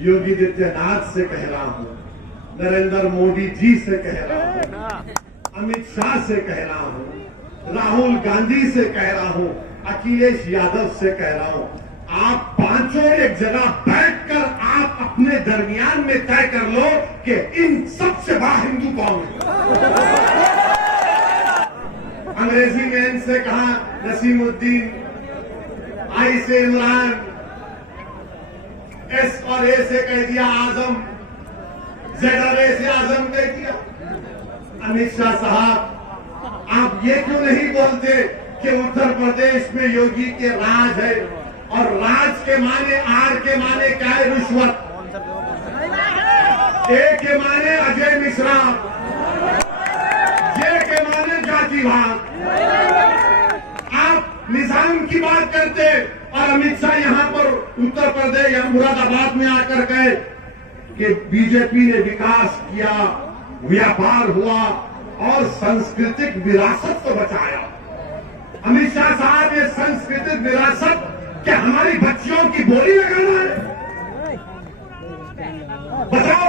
योगी आदित्यनाथ से कह रहा हूं, नरेंद्र मोदी जी से कह रहा हूं, अमित शाह से कह रहा हूं, राहुल गांधी से कह रहा हूं, अखिलेश यादव से कह रहा हूं, आप पांचों एक जगह बैठकर आप अपने दरमियान में तय कर लो कि इन सबसे बड़ा हिंदू कौन है। अंग्रेजी में इनसे कहा नसीमुद्दीन, आई से इमरान, एस और ए से कह दिया आजम, जेड और ए से आजम कह दिया। अमित शाह साहब, आप ये क्यों नहीं बोलते कि उत्तर प्रदेश में योगी के राज है, और राज के माने, आर के माने क्या है? रिश्वत। ए के माने अजय मिश्रा, जे के माने जातिवाद। आप निजाम की बात करते और अमित शाह यहां पर उत्तर प्रदेश या मुरादाबाद में आकर गए कि बीजेपी ने विकास किया, व्यापार हुआ और सांस्कृतिक विरासत को बचाया। अमित शाह साहब, ये सांस्कृतिक विरासत क्या हमारी बच्चियों की बोली लगाना है? बताओ।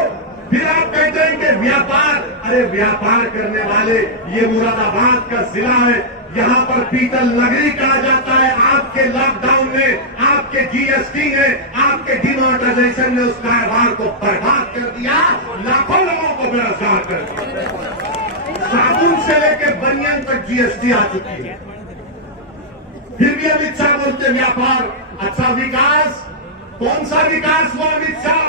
फिर आप कहते हैं कि व्यापार, अरे व्यापार करने वाले, ये मुरादाबाद का जिला है, यहां पर पीतल नगरी कहा जाता है। आपके लॉकडाउन ने, आपके जीएसटी ने, आपके डिमोनेटाइजेशन ने उस कारोबार को बर्बाद कर दिया, लाखों लोगों को बेरोजगार कर दिया। साबुन से लेकर बनियान तक जीएसटी आ चुकी है। फिर भी अमित शाह बोलते व्यापार। अच्छा, विकास कौन सा विकास हुआ अमित शाह?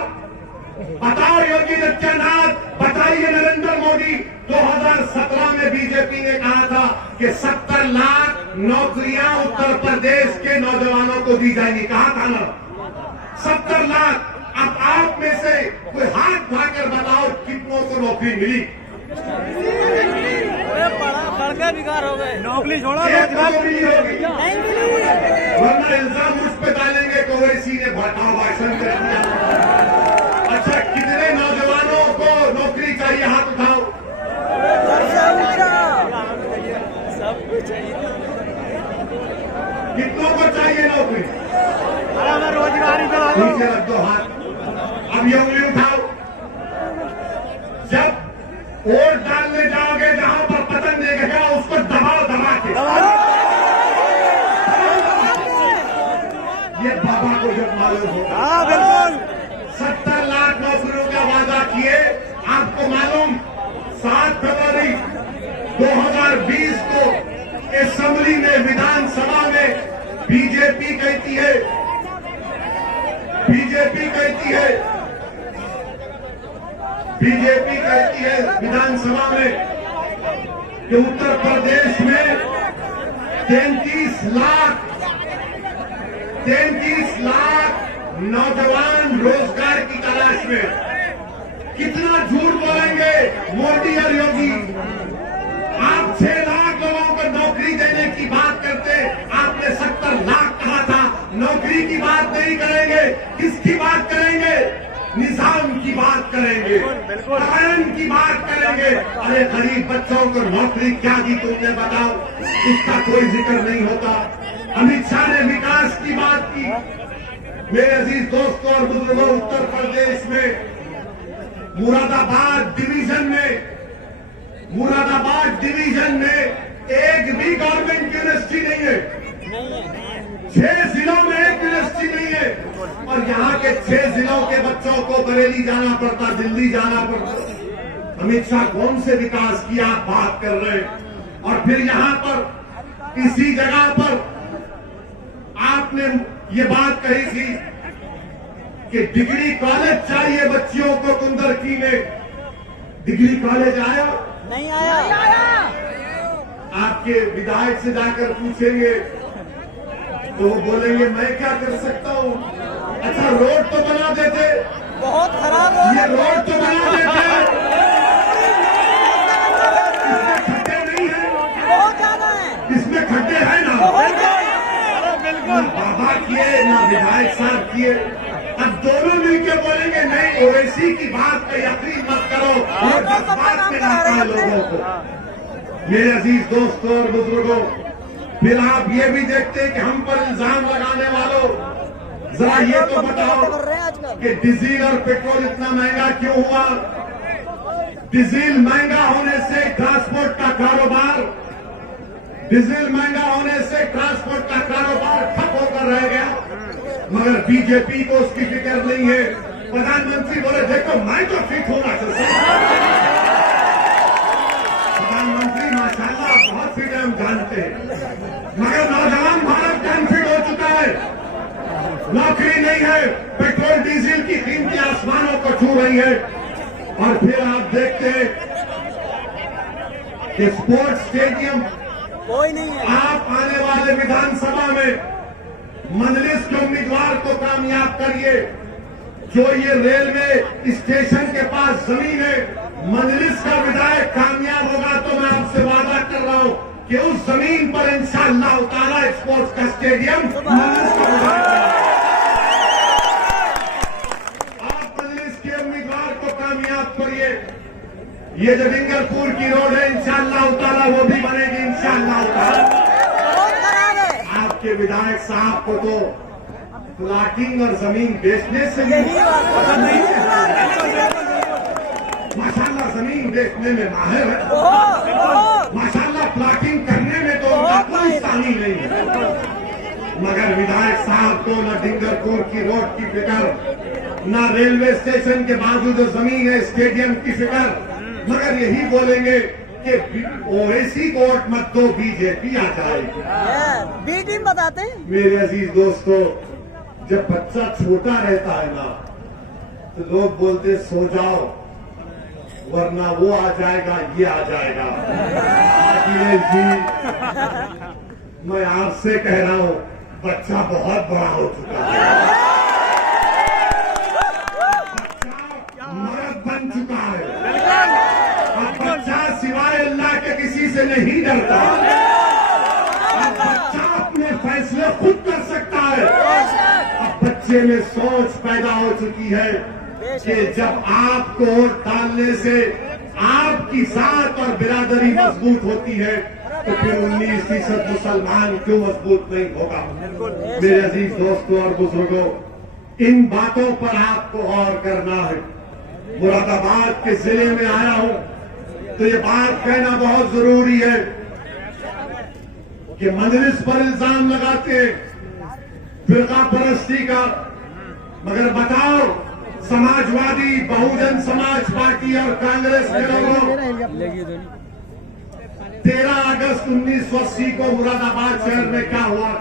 बताओ योगी आदित्यनाथ, बताइए नरेंद्र मोदी। 2017 में बीजेपी ने कहा था कि 70 लाख नौकरियां उत्तर प्रदेश के नौजवानों को दी जाएंगी। कहा था ना 70 लाख। अब आप में से कोई हाथ उठाकर बताओ कितनों को नौकरी मिली? पढ़कर बेकार हो गए, नौकरी छोड़ा, नौकरी होगी, वरना इल्जाम मुझ पे डालेंगे कि ओवैसी ने भड़काऊ भाषण कर दिया। अच्छा, कितने नौजवानों को नौकरी चाहिए? हाथ उठाओ। कितनों को चाहिए नौकरी? रोजगारी नीचे रख दो हाथ। अब ये उंगली उठाओ। जब वोट डालने जाओगे, जहां पर पतन देखेगा उसको दबाओ, दबा के। ये बाबा को जब मालूम होगा। हाँ बिल्कुल। 70 लाख नौकरियों का वादा किए। आपको मालूम 7 फरवरी 2020 को असेंबली में, विधानसभा में बीजेपी कहती है विधानसभा में कि उत्तर प्रदेश में 33 लाख नौजवान रोजगार की तलाश में। कितना झूठ बोलेंगे मोदी और योगी? आप 6 लाख लोगों को नौकरी देने की बात करते, आपने 70 लाख कहा था। नौकरी की बात नहीं करेंगे, किसकी बात करेंगे? निजाम की बात करेंगे, कानून की बात करेंगे। अरे गरीब बच्चों को नौकरी क्या दी तुमने, बताओ? इसका कोई जिक्र नहीं होता। अमित शाह ने विकास की बात की। मेरे अजीज दोस्तों और बुजुर्गों, उत्तर प्रदेश में मुरादाबाद डिवीजन में एक भी गवर्नमेंट यूनिवर्सिटी नहीं है। 6 जिलों में एक यूनिवर्सिटी नहीं है, और यहाँ के 6 जिलों के बच्चों को बरेली जाना पड़ता, दिल्ली जाना पड़ता। अमित शाह कौन से विकास की आप बात कर रहे हैं? और फिर यहाँ पर इसी जगह पर आपने ये बात कही थी कि डिग्री कॉलेज चाहिए बच्चियों को कुंदरकी में। डिग्री कॉलेज आया? नहीं आया। आपके विधायक से जाकर पूछेंगे तो वो बोलेंगे मैं क्या कर सकता हूँ। अच्छा, रोड तो बना देते, बहुत खराब हो ये रोड तो बना देते, इसमें खड्डे नहीं है, बहुत ज्यादा है, इसमें खड्डे है ना? बिल्कुल। बाबा किए ना विधायक साहब किए। अब दोनों मिलकर बोलेंगे नहीं, ओवैसी की बात पे यकीन मत करो, और जज्बात में लाता है लोगों को। मेरे अजीज दोस्तों और बुजुर्गों, फिर आप ये भी देखते हैं कि हम पर इल्जाम लगाने वालों, जरा ये तो बताओ कर रहे हैं आजकल। कि डीजल और पेट्रोल इतना महंगा क्यों हुआ? डीजल महंगा होने से ट्रांसपोर्ट का कारोबार ठप होकर रह गया। मगर बीजेपी को उसकी फिक्र नहीं है। प्रधानमंत्री बोले देखो मैं तो फिट होना चाहता हूं। प्रधानमंत्री माशाल्लाह बहुत फिट है, हम जानते हैं। मगर नौजवान भारत का अनफिट हो चुका है। नौकरी नहीं है, पेट्रोल डीजल की कीमतें आसमानों को छू रही है। और फिर आप देखते हैं कि स्पोर्ट्स स्टेडियम कोई नहीं है। आप आने वाले विधानसभा में मजलिस के उम्मीदवार को कामयाब करिए। जो ये रेलवे स्टेशन के पास जमीन है, मजलिस का विधायक कामयाब होगा तो मैं आपसे वादा कर रहा हूं कि उस जमीन पर इंशाअल्लाह ताला स्पोर्ट्स का स्टेडियम मजलिस का विधायक, आप मजलिस के उम्मीदवार को कामयाब करिए। ये जो डिंगरपुर की रोड है इंशाअल्लाह ताला वो भी बनेगी इंशाअल्लाह ताला। बहुत खराब है। आपके विधायक साहब को तो प्लाटिंग और जमीन बेचने से यही बात माशाल्लाह जमीन बेचने में माहिर है। बहुत माशाल्लाह प्लाटिंग करने में तो उनका कोई सानी नहीं है। मगर विधायक साहब को न डिंगरपुर की रोड की फिक्र, न रेलवे स्टेशन के बाजू जो जमीन है स्टेडियम की फिक्र। मगर यही बोलेंगे कि ओवैसी को वोट मत दो, बीजेपी आ जाएगी। बी टीम बताते हैं। मेरे अजीज दोस्तों, जब बच्चा छोटा रहता है ना तो लोग बोलते सो जाओ वरना वो आ जाएगा, ये आ जाएगा। अखिलेश जी, मैं आपसे कह रहा हूं बच्चा बहुत बड़ा हो चुका है। बच्चा मर्द बन चुका है। अब बच्चा सिवाय अल्लाह के किसी से नहीं डरता। अब बच्चा अपने फैसले खुद कर सकता है। अब बच्चे में सोच पैदा हो चुकी है कि जब आपको वोट डालने से आपकी जात और बिरादरी मजबूत होती है तो फिर 19% मुसलमान क्यों मजबूत नहीं होगा? मेरे अजीज दोस्तों और बुजुर्गों, इन बातों पर आपको गौर करना है। मुरादाबाद के जिले में आया हूं तो ये बात कहना बहुत जरूरी है कि मजलिस पर इल्जाम लगाते हैं फिरका परस्ती का। मगर बताओ, समाजवादी, बहुजन समाज पार्टी और कांग्रेस के लोगों, 13 अगस्त 1980 को मुरादाबाद शहर में क्या हुआ?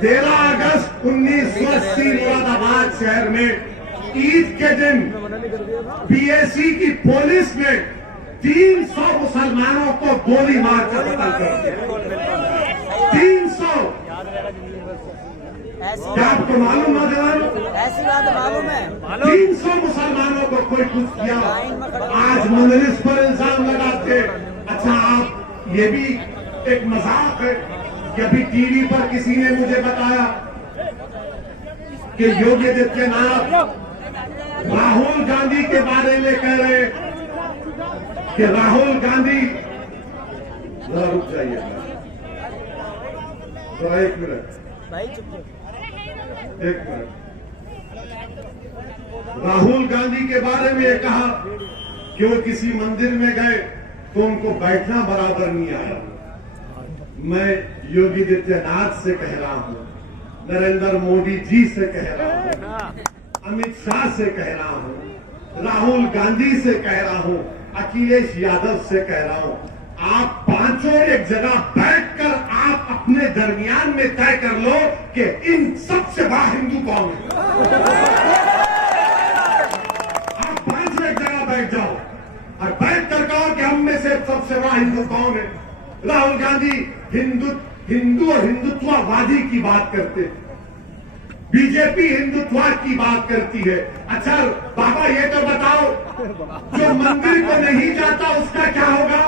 13 अगस्त 1980 मुरादाबाद शहर में ईद के दिन पीएसी की पुलिस ने 300 मुसलमानों को गोली मारकर कत्ल कर दिया। 300। क्या आपको मालूम नौजवानों? ऐसी बात मालूम है। 300 मुसलमानों को कोई कुछ किया। आज मजलिस पर इल्जाम लगाते। अच्छा, आप ये भी एक मजाक है कि अभी टीवी पर किसी ने मुझे बताया कि योगी आदित्यनाथ राहुल गांधी के बारे में कह रहे कि राहुल गांधी, जरा रुक जाइए जरा, एक मिनट, भाई चुप। एक मिनट। राहुल गांधी के बारे में ये कहा कि वो किसी मंदिर में गए तो उनको बैठना बराबर नहीं आया। मैं योगी आदित्यनाथ से कह रहा हूं, नरेंद्र मोदी जी से कह रहा हूं, अमित शाह से कह रहा हूं, राहुल गांधी से कह रहा हूं, अखिलेश यादव से कह रहा हूं, आप पांचों एक जगह बैठकर आप अपने दरमियान में तय कर लो कि इन सबसे बड़ा हिंदू कौन है। आप पांचों एक जगह बैठ जाओ और बैठ कर कहो कि हम में से सबसे बड़ा हिंदू कौन है। राहुल गांधी हिंदू और हिंदुत्ववादी की बात करते, बीजेपी हिंदुत्ववाद की बात करती है। अच्छा बाबा, ये तो बताओ, जो मंदिर को नहीं जाता उसका क्या होगा?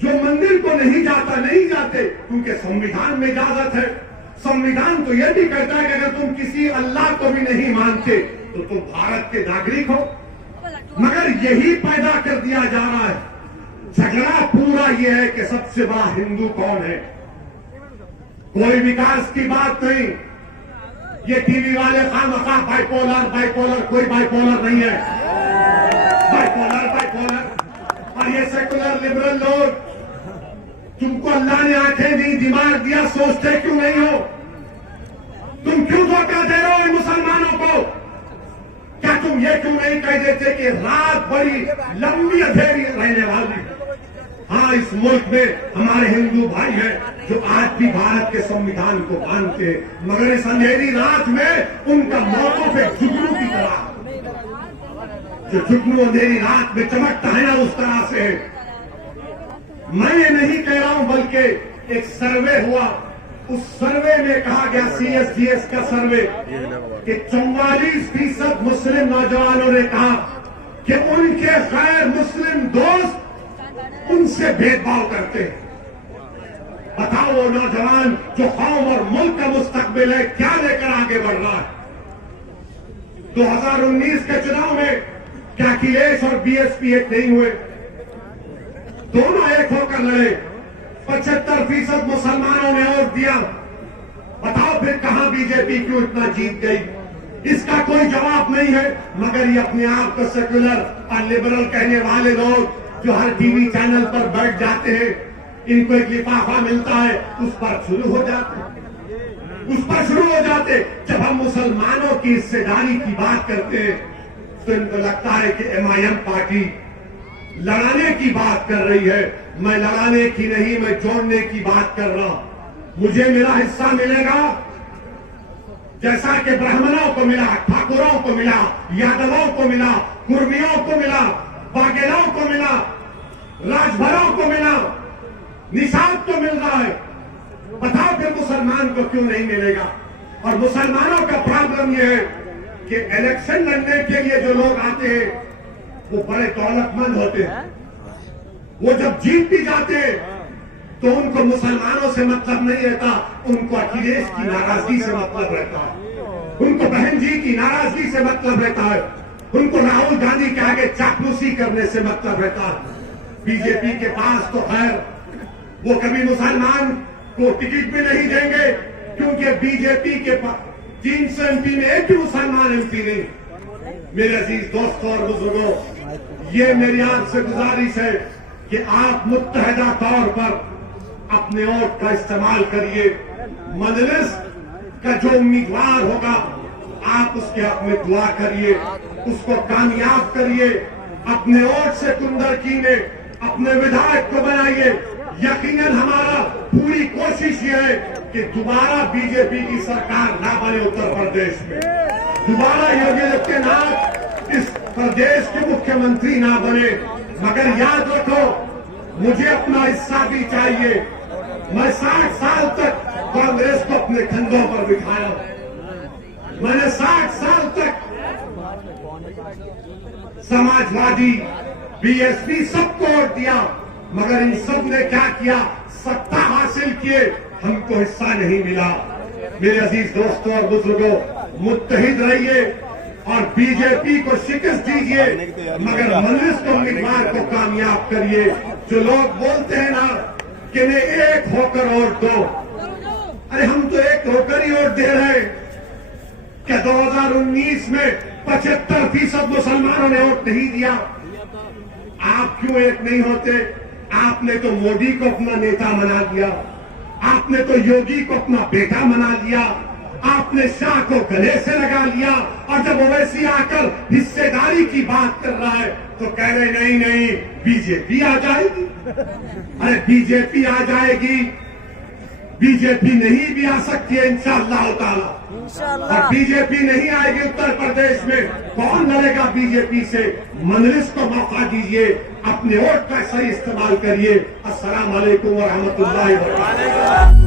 जो मंदिर को नहीं जाता, नहीं जाते क्योंकि संविधान में इजाजत है। संविधान तो यह भी कहता है कि अगर तुम किसी अल्लाह को भी नहीं मानते तो तुम भारत के नागरिक हो। मगर यही पैदा कर दिया जा रहा है। झगड़ा पूरा यह है कि सबसे बड़ा हिंदू कौन है। कोई विकास की बात नहीं। ये टीवी वाले खामखा बाइपोलर बाइपोलर, कोई बाइपोलर नहीं है। बाइपोलर बाइपोलर और ये सेकुलर लिबरल लोग, तुमको अल्लाह ने आंखें दी, दिमाग दिया, सोचते क्यों नहीं हो? तुम क्यों धोखा दे रहे हो इन मुसलमानों को? क्या तुम ये क्यों नहीं कह देते कि रात बड़ी लंबी अंधेरी रहने वाली? हाँ, इस मुल्क में हमारे हिंदू भाई हैं जो आज भी भारत के संविधान को मानते हैं, मगर इस अंधेरी रात में उनका मौतों पे जुगनू की तरह, जो जुगनू अंधेरी रात में चमकता है ना, उस तरह से। मैं ये नहीं कह रहा हूं, बल्कि एक सर्वे हुआ, उस सर्वे में कहा गया, CSDS का सर्वे, कि 44% मुस्लिम नौजवानों ने कहा कि उनके गैर मुस्लिम दोस्त उनसे भेदभाव करते हैं। बताओ, वो नौजवान जो कौम और मुल्क का मुस्तकबिल है, क्या लेकर आगे बढ़ रहा है? 2019 के चुनाव में क्या अखिलेश और BSP एक नहीं हुए? दोनों एक होकर लड़े। 75% मुसलमानों ने वोट दिया। बताओ फिर कहां बीजेपी क्यों इतना जीत गई? इसका कोई जवाब नहीं है, मगर ये अपने आप को सेक्युलर और लिबरल कहने वाले लोग जो हर टीवी चैनल पर बैठ जाते हैं, इनको एक लिफाफा मिलता है, उस पर शुरू हो जाते। जब हम मुसलमानों की हिस्सेदारी की बात करते हैं तो इनको लगता है कि MIM पार्टी लड़ाने की बात कर रही है। मैं लड़ाने की नहीं, मैं जोड़ने की बात कर रहा हूं। मुझे मेरा हिस्सा मिलेगा, जैसा कि ब्राह्मणों को मिला, ठाकुरों को मिला, यादवों को मिला, कुर्मियों को मिला, बाघेलों को मिला, राजभरों को मिला, निषाद को मिल रहा है। बताओ फिर मुसलमान को क्यों नहीं मिलेगा? और मुसलमानों का प्रॉब्लम यह है कि इलेक्शन लड़ने के लिए जो लोग आते हैं वो बड़े दौलतमंद होते हैं। वो जब जीत भी जाते हैं तो उनको मुसलमानों से मतलब नहीं रहता, उनको अखिलेश की नाराजगी से मतलब रहता है, उनको बहन जी की नाराजगी से मतलब रहता है, उनको राहुल गांधी के आगे चापलूसी करने से मतलब रहता है। बीजेपी के पास तो खैर वो कभी मुसलमान को टिकट भी नहीं देंगे, क्योंकि बीजेपी के 300 MP में एक भी मुसलमान MP नहीं। मेरे अजीज दोस्तों और बुजुर्गों, ये मेरी आपसे गुजारिश है कि आप मुत्तहदा तौर पर अपने वोट का इस्तेमाल करिए। मजलिस का जो उम्मीदवार होगा आप उसके हक में दुआ करिए, उसको कामयाब करिए। अपने वोट से कुंदरकी में अपने विधायक को बनाइए। यकीनन हमारा पूरी कोशिश ये है कि दोबारा बीजेपी की सरकार ना बने उत्तर प्रदेश में, दोबारा योगी आदित्यनाथ इस प्रदेश के मुख्यमंत्री ना बने। मगर याद रखो, मुझे अपना हिस्सा भी चाहिए। मैं 60 साल तक कांग्रेस को अपने कंधों पर बिठाया, मैंने 60 साल तक समाजवादी, BSP सबको वोट दिया, मगर इन सब ने क्या किया? सत्ता हासिल किए, हमको हिस्सा नहीं मिला। मेरे अजीज दोस्तों और बुजुर्गों, मुत्तहिद रहिए और बीजेपी को शिकस्त दीजिए, मगर मजलिस को उम्मीदवार को कामयाब करिए। जो लोग बोलते हैं ना कि नहीं एक होकर वोट दो, अरे हम तो एक होकर ही वोट दे रहे हैं। क्या 2019 में 75% मुसलमानों ने वोट नहीं दिया? आप क्यों एक नहीं होते? आपने तो मोदी को अपना नेता बना दिया, आपने तो योगी को अपना बेटा बना लिया, आपने शाह को गले से लगा लिया, और जब ओवैसी आकर हिस्सेदारी की बात कर रहा है तो कह रहे नहीं नहीं बीजेपी आ जाएगी। अरे बीजेपी आ जाएगी, बीजेपी नहीं भी आ सकती है इंशाअल्लाह ताला। और बीजेपी नहीं आएगी उत्तर प्रदेश में, कौन लड़ेगा बीजेपी से? मजलिस को मौका दीजिए, अपने वोट का सही इस्तेमाल करिए। अस्सलाम वालेकुम व रहमतुल्लाहि व बरकातहू।